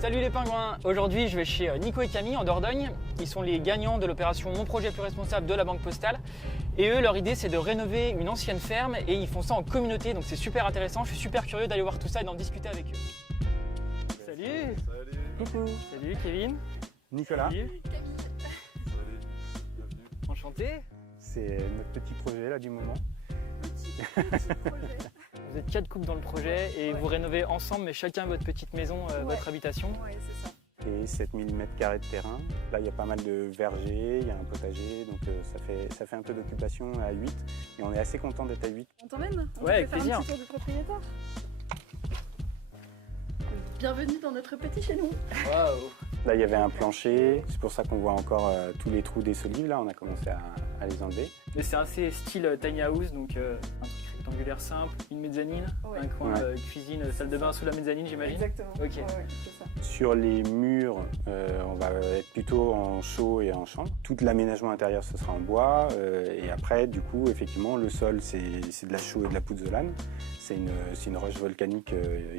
Salut les pingouins! Aujourd'hui je vais chez Nico et Camille en Dordogne. Ils sont les gagnants de l'opération Mon projet plus responsable de la Banque Postale. Et eux, leur idée c'est de rénover une ancienne ferme et ils font ça en communauté, donc c'est super intéressant. Je suis super curieux d'aller voir tout ça et d'en discuter avec eux. Salut! Salut! Coucou! Salut Kevin! Nicolas. Salut. Camille! Salut! Bienvenue! Enchanté! C'est notre petit projet là du moment. Petit projet! Vous êtes 4 couples dans le projet et vous rénovez ensemble, mais chacun votre petite maison, votre habitation. Ouais, c'est ça. Et 7000 m² de terrain. Là, il y a pas mal de vergers, il y a un potager, donc ça fait un peu d'occupation à 8. Et on est assez content d'être à 8. On t'emmène? Ouais, avec peut faire plaisir. un petit tour du propriétaire. Bienvenue dans notre petit chez nous. Waouh! Là, il y avait un plancher. C'est pour ça qu'on voit encore tous les trous des solives. Là, on a commencé à les enlever. Mais c'est assez style tiny house, donc un truc rectangulaire simple, une mezzanine, Ouais. un coin Ouais. cuisine, salle de bain sous la mezzanine, j'imagine. Exactement. Ok. Ouais, c'est ça. Sur les murs, on va être plutôt en chaux et en chambre. Tout l'aménagement intérieur, ce sera en bois. Et après, du coup, effectivement, le sol, c'est de la chaux et de la pouzzolane. C'est une roche volcanique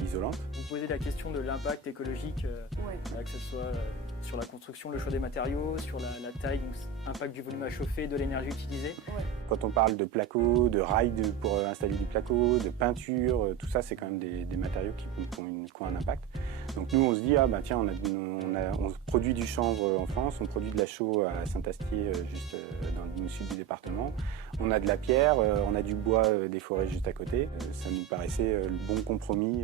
isolante. Vous posez la question de l'impact écologique, Ouais. voilà, que ce soit sur la construction, le choix des matériaux, sur la taille, donc impact du volume à chauffer, de l'énergie utilisée. Quand on parle de placo, de rails pour installer du placo, de peinture, tout ça, c'est quand même des matériaux qui ont un impact. Donc nous, on se dit, ah bah tiens, on produit du chanvre en France, on produit de la chaux à Saint-Astier, juste dans le sud du département. On a de la pierre, on a du bois des forêts juste à côté. Ça nous paraissait le bon compromis.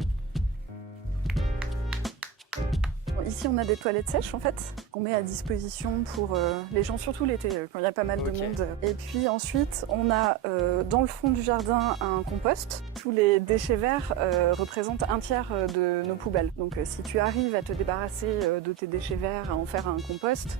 Ici, on a des toilettes sèches en fait, qu'on met à disposition pour les gens, surtout l'été, quand il y a pas mal de Ok. monde. Et puis ensuite, on a dans le fond du jardin un compost. Tous les déchets verts représentent un tiers de nos poubelles. Donc si tu arrives à te débarrasser de tes déchets verts, à en faire un compost,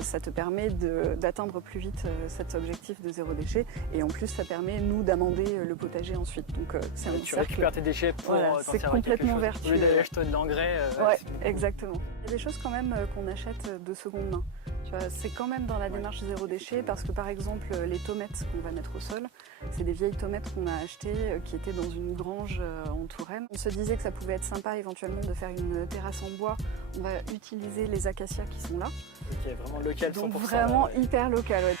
ça te permet d'atteindre plus vite cet objectif de zéro déchet. Et en plus, ça permet, nous, d'amender le potager ensuite. Donc c'est un Tu cercle. récupères tes déchets pour Voilà, t'en c'est servir à complètement quelque chose. Au lieu vertueux. d'aller acheter de l'engrais. Ouais, c'est beaucoup. exactement. Il y a des choses quand même qu'on achète de seconde main. Tu vois, c'est quand même dans la démarche zéro déchet parce que par exemple les tomates qu'on va mettre au sol, c'est des vieilles tomates qu'on a achetées qui étaient dans une grange en Touraine. On se disait que ça pouvait être sympa éventuellement de faire une terrasse en bois. On va utiliser les acacias qui sont là. Ok, vraiment local, 100%. Donc vraiment hyper local. Ouais.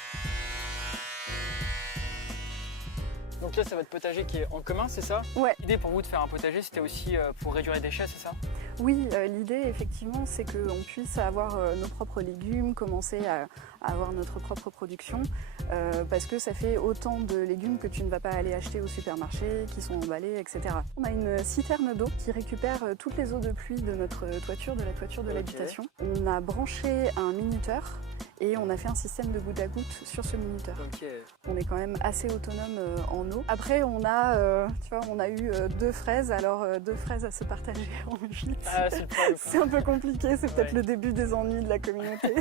Donc là, c'est votre potager qui est en commun, c'est ça? Ouais. L'idée pour vous de faire un potager, c'était aussi pour réduire les déchets, c'est ça? Oui, l'idée effectivement c'est qu'on puisse avoir nos propres légumes, commencer à avoir notre propre production parce que ça fait autant de légumes que tu ne vas pas aller acheter au supermarché, qui sont emballés, etc. On a une citerne d'eau qui récupère toutes les eaux de pluie de notre toiture, de la toiture de Ok. l'habitation. On a branché un minuteur et on a fait un système de goutte à goutte sur ce minuteur. Ok. On est quand même assez autonome en eau. Après, on a, tu vois, on a eu 2 fraises. Alors, 2 fraises à se partager en 8. Ah, c'est le problème. C'est un peu compliqué. C'est peut-être Ouais. le début des ennuis de la communauté.